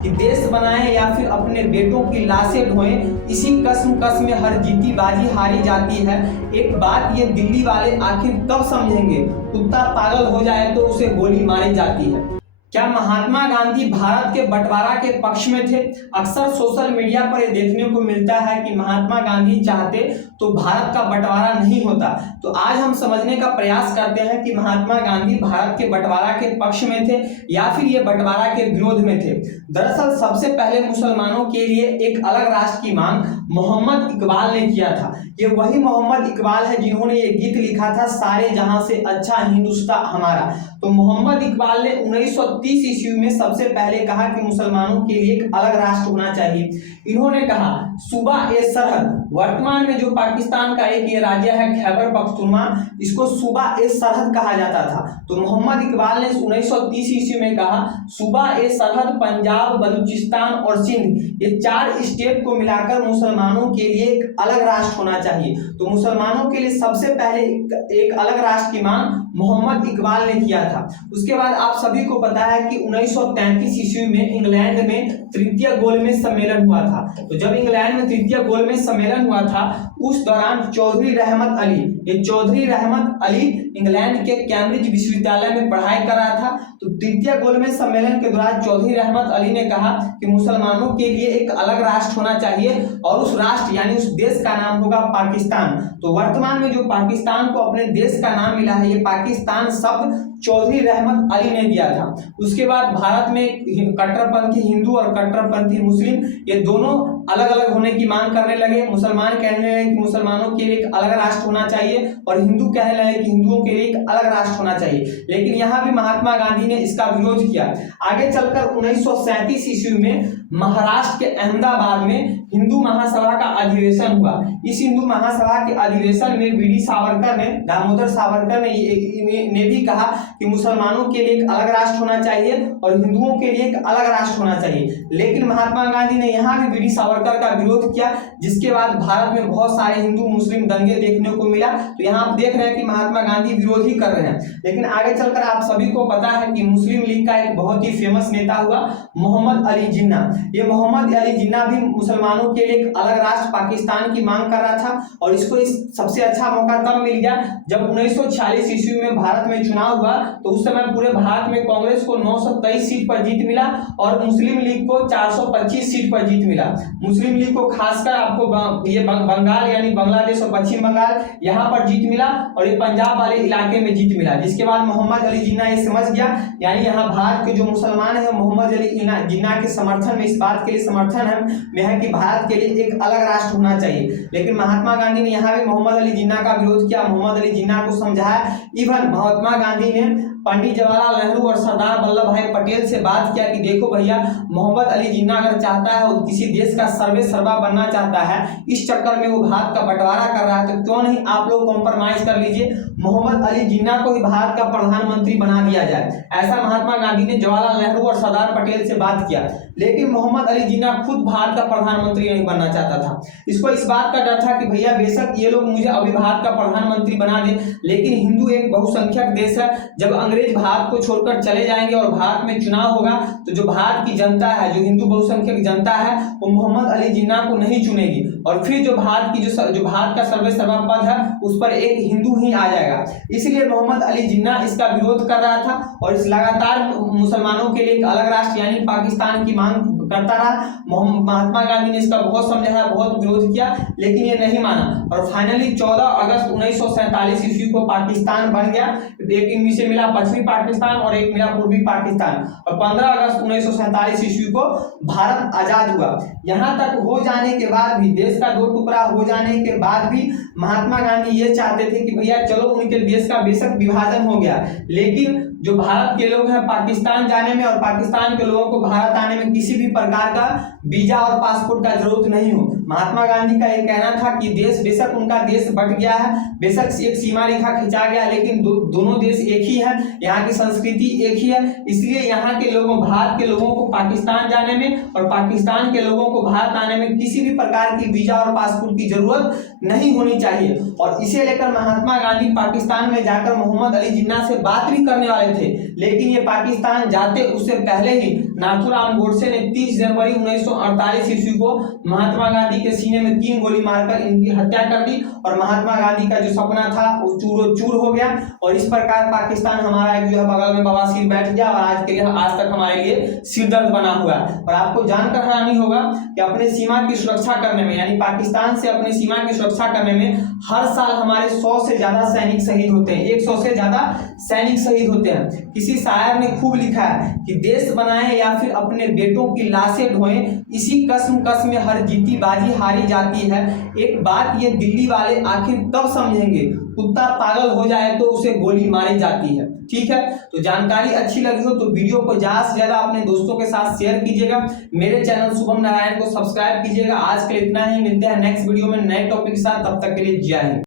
कि देश बनाएं या फिर अपने बेटों की लाशें ढोएं, इसी कस्म में हर जीती बाजी हारी जाती है। एक बात ये दिल्ली वाले आखिर कब समझेंगे, कुत्ता पागल हो जाए तो उसे गोली मारी जाती है। क्या महात्मा गांधी भारत के बंटवारा के पक्ष में थे? अक्सर सोशल मीडिया पर यह देखने को मिलता है कि महात्मा गांधी चाहते तो भारत का बंटवारा नहीं होता। तो आज हम समझने का प्रयास करते हैं कि महात्मा गांधी भारत के बंटवारा के पक्ष में थे या फिर ये बंटवारा के विरोध में थे। दरअसल सबसे पहले मुसलमानों के लिए एक अलग राष्ट्र की मांग मोहम्मद इकबाल ने किया था। ये वही मोहम्मद इकबाल है जिन्होंने ये गीत लिखा था, सारे जहां से अच्छा हिंदुस्तान हमारा। तो मोहम्मद इकबाल ने 1930 ईस्वी में सबसे पहले कहा कि मुसलमानों के लिए एक अलग राष्ट्र होना चाहिए। इन्होंने कहा सूबा ए सरहद, वर्तमान में जो पाकिस्तान का एक ये राज्य है खैबर पख्तूनख्वा, इसको सूबा ए सरहद कहा जाता था। तो मोहम्मद इकबाल ने 1930 ईस्वी में कहा सूबा ए सरहद पंजाब, बलूचिस्तान और सिंध, ये 4 स्टेट को मिलाकर मुसलमानों के लिए एक अलग राष्ट्र होना चाहिए। तो मुसलमानों के लिए सबसे पहले एक अलग राष्ट्र की मांग मोहम्मद इकबाल ने किया था। उसके बाद आप सभी को पता है कि 1933 ईस्वी में इंग्लैंड में तृतीय गोलमेज सम्मेलन हुआ था। तो जब इंग्लैंड में तृतीय गोलमेज सम्मेलन हुआ था उस दौरान चौधरी रहमत अली, ये चौधरी रहमत अली इंग्लैंड के कैम्ब्रिज विश्वविद्यालय में पढ़ाई कर रहा था। तो तृतीय गोलमेज सम्मेलन के दौरान चौधरी रहमत अली ने कहा कि मुसलमानों के लिए एक अलग राष्ट्र होना चाहिए और उस राष्ट्र यानी उस देश का नाम होगा पाकिस्तान। तो वर्तमान में जो पाकिस्तान को अपने देश का नाम मिला है, ये पाकिस्तान शब्द चौधरी रहमत अली ने दिया था। उसके बाद भारत में कट्टरपंथी हिंदू और कट्टरपंथी मुस्लिम ये दोनों अलग अलग होने की मांग करने लगे। मुसलमान कहने लगे कि मुसलमानों के लिए एक अलग राष्ट्र होना चाहिए और हिंदू कहने लगे कि हिंदुओं के लिए एक अलग राष्ट्र होना चाहिए। लेकिन यहाँ भी महात्मा गांधी ने इसका विरोध किया। आगे चलकर 1937 ईस्वी में महाराष्ट्र के अहमदाबाद में हिंदू महासभा का अधिवेशन हुआ। इस हिंदू महासभा के अधिवेशन में वीडी सावरकर ने, दामोदर सावरकर ने भी कहा कि मुसलमानों के लिए एक अलग राष्ट्र होना चाहिए और हिंदुओं के लिए एक अलग राष्ट्र होना चाहिए। लेकिन महात्मा गांधी ने यहाँ भी वीडी सावरकर का विरोध किया, जिसके बाद भारत में बहुत सारे हिंदू मुस्लिम दंगे देखने को मिला। तो यहाँ आप देख रहे हैं कि महात्मा गांधी विरोध ही कर रहे हैं। लेकिन आगे चलकर आप सभी को पता है कि मुस्लिम लीग का एक बहुत ही फेमस नेता हुआ मोहम्मद अली जिन्ना। ये मोहम्मद अली जिन्ना भी मुसलमानों के लिए एक अलग राष्ट्र पाकिस्तान की मांग कर रहा था और इसको सबसे अच्छा मौका तब मिल गया जब 1946 ईस्वी में भारत में चुनाव हुआ। तो उस समय पूरे भारत में कांग्रेस को 923 सीट पर जीत मिला और मुस्लिम लीग को 425 सीट पर जीत मिला। मुस्लिम लीग को खासकर आपको ये बंगाल यानी बांग्लादेश और पश्चिम बंगाल यहाँ पर जीत मिला और ये पंजाब वाले इलाके में जीत मिला। जिसके बाद मोहम्मद अली जिन्ना ये समझ गया, यानी यहाँ भारत के जो मुसलमान है मोहम्मद अली जिन्ना के समर्थन में, इस बात के लिए समर्थन है कि भारत के लिए एक अलग राष्ट्र होना चाहिए। लेकिन महात्मा गांधी ने यहाँ भी मोहम्मद अली जिन्ना का विरोध किया, मोहम्मद अली जिन्ना को समझाया। इवन महात्मा गांधी ने पंडित जवाहरलाल नेहरू और सरदार वल्लभ भाई पटेल से बात किया कि देखो भैया, मोहम्मद अली जिन्ना अगर चाहता है और किसी देश का सर्वे सर्वा बनना चाहता है, इस चक्कर में वो भारत का बंटवारा कर रहा है, तो क्यों नहीं आप लोग कॉम्प्रोमाइज कर लीजिए, मोहम्मद अली जिन्ना को ही भारत का प्रधानमंत्री बना दिया जाए। ऐसा महात्मा गांधी ने जवाहरलाल नेहरू और सरदार पटेल से बात किया। लेकिन मोहम्मद अली जिन्ना खुद भारत का प्रधानमंत्री नहीं बनना चाहता था। इसको इस बात का डर था कि भैया बेशक ये लोग मुझे अभी भारत का प्रधानमंत्री बना दें, लेकिन हिंदू एक बहुसंख्यक देश है, जब अंग्रेज भारत को छोड़कर चले जाएंगे और भारत में चुनाव होगा तो जो भारत की जनता है, जो हिंदू बहुसंख्यक जनता है, वो मोहम्मद अली जिन्ना को नहीं चुनेगी और फिर जो भारत की जो भारत का सर्वे सर्वा पद है उस पर एक हिंदू ही आ जाएगा। इसलिए मोहम्मद अली जिन्ना इसका विरोध कर रहा था और इस लगातार मुसलमानों के लिए एक अलग राष्ट्र यानी पाकिस्तान की मांग करता रहा। महात्मा गांधी ने इसका बहुत समझाया, बहुत विरोध किया, लेकिन ये नहीं माना और फाइनली 14 अगस्त 1947 ईस्वी को पाकिस्तान बन गया। एक इनमें से मिला पश्चिमी पाकिस्तान और एक मिला पूर्वी पाकिस्तान और 15 अगस्त 1947 ईस्वी को भारत आजाद हुआ। यहाँ तक हो जाने के बाद भी, देश का 2 टुकड़ा हो जाने के बाद भी महात्मा गांधी ये चाहते थे कि भैया चलो उनके देश का बेशक विभाजन हो गया, लेकिन जो भारत के लोग हैं पाकिस्तान जाने में और पाकिस्तान के लोगों को भारत आने में किसी भी प्रकार का वीजा और पासपोर्ट का जरूरत नहीं हो। महात्मा गांधी का यह कहना था कि देश बेशक उनका देश बट गया है, बेशक एक सीमा रेखा खिंचा गया, लेकिन दोनों देश एक ही है, यहाँ की संस्कृति एक ही है। इसलिए यहाँ के लोगों, भारत के लोगों को पाकिस्तान जाने में और पाकिस्तान के लोगों को भारत आने में किसी भी प्रकार की वीजा और पासपोर्ट की जरूरत नहीं होनी चाहिए। और इसे लेकर महात्मा गांधी पाकिस्तान में जाकर मोहम्मद अली जिन्ना से बात भी करने वाले थे, लेकिन ये पाकिस्तान जाते उससे पहले ही नाथूराम गोडसे ने 30 जनवरी 1948 ईस्वी को महात्मा गांधी के सीने में 3 गोली मारकर इनकी हत्या कर दी और महात्मा गांधी का जो सपना था वो चूरो चूर हो गया। और इस प्रकार पाकिस्तान हमारा एक जो है बगल में बवासीर बैठ गया और आज के लिए आज तक हमारे लिए सिरदर्द बना हुआ है। और आपको जानकर हैरानी होगा कि अपने सीमा की सुरक्षा करने में, यानी पाकिस्तान से अपनी सीमा की सुरक्षा करने में हर साल हमारे 100 से ज्यादा सैनिक शहीद होते हैं, 100 से ज्यादा सैनिक शहीद होते हैं। किसी शायर ने खूब लिखा है कि देश बनाए या फिर अपने बेटों की लाशें ढोएं, इसी कसम में हर जीती बाजी हारी जाती है। एक बात ये दिल्ली वाले आखिर कब समझेंगे, कुत्ता पागल हो जाए तो उसे गोली मारी जाती है। ठीक है, तो जानकारी अच्छी लगी हो तो वीडियो को ज्यादा से ज्यादा अपने दोस्तों के साथ शेयर कीजिएगा। मेरे चैनल शुभम नारायण को सब्सक्राइब कीजिएगा। आज के लिए इतना ही, मिलते हैं नेक्स्ट वीडियो में नए टॉपिक के साथ, तब तक के लिए जय हिंद।